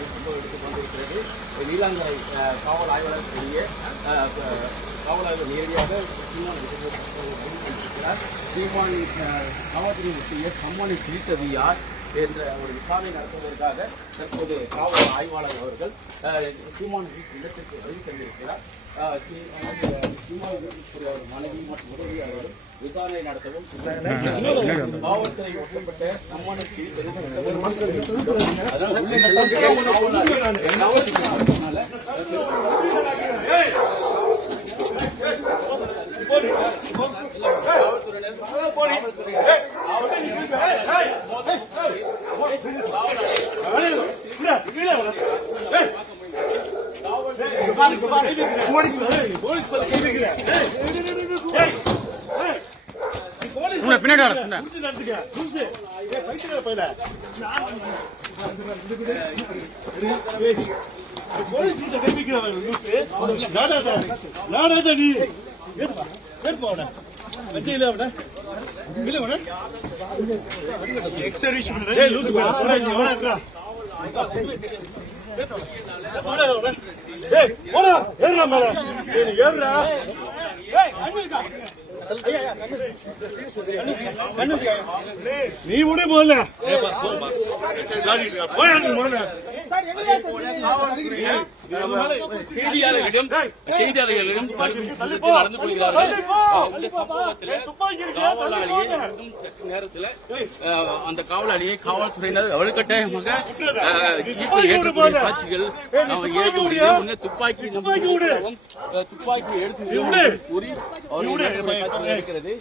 Remand எடுத்துக் கொண்டிருக்கிறது. நீலாங்கரை காவல் ஆய்வாளர் காவல் ஆய்வாளர் நேரடியாக சீமான் இருக்கிறார். சீமான் காவல்துறை ஒட்டிய சம்மனை பிரித்தது யார் என்ற ஒரு விசாரணை நடத்துவதற்காக தற்போது காவல் ஆய்வாளர் அவர்கள் சீமான் இடத்திற்கு வருகை தந்திருக்கிறார். சீமான் அவர் மனைவி மற்றும் உதவியாளர்கள் விசாரணை நடத்தவும் காவல்துறை ஒப்பப்பட்ட சம்மனை நீ விடு போல செய்தியாளர்களிடம் நடந்து கொள்கிறார்கள். இந்த சம்பவத்தில் காவலாளியை சற்று நேரத்தில் அந்த காவலாளியை காவல்துறையினர் வலுக்கட்டாயமாக ஏற்கக்கூடிய காட்சிகள் ஏற்க முடியும். துப்பாக்கி எடுத்து கூறி அவர்கள் காட்சிகள் இருக்கிறது.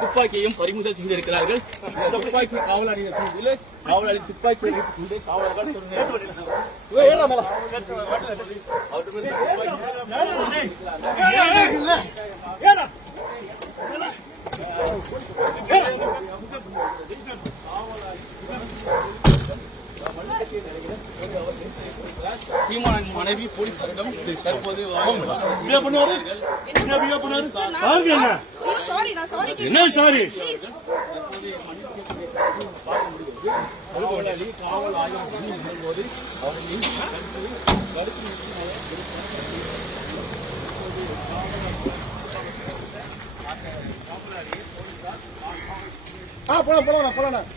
துப்பாக்கியையும் பறிமுதல் செய்திருக்கிறார்கள். துப்பாக்கி காவலாளி துப்பாக்கி கொண்டு காவலர்கள் சீமானின் மனைவி போலீசாரிடம் தற்போது காவல் ஆய்வு போது போலாம்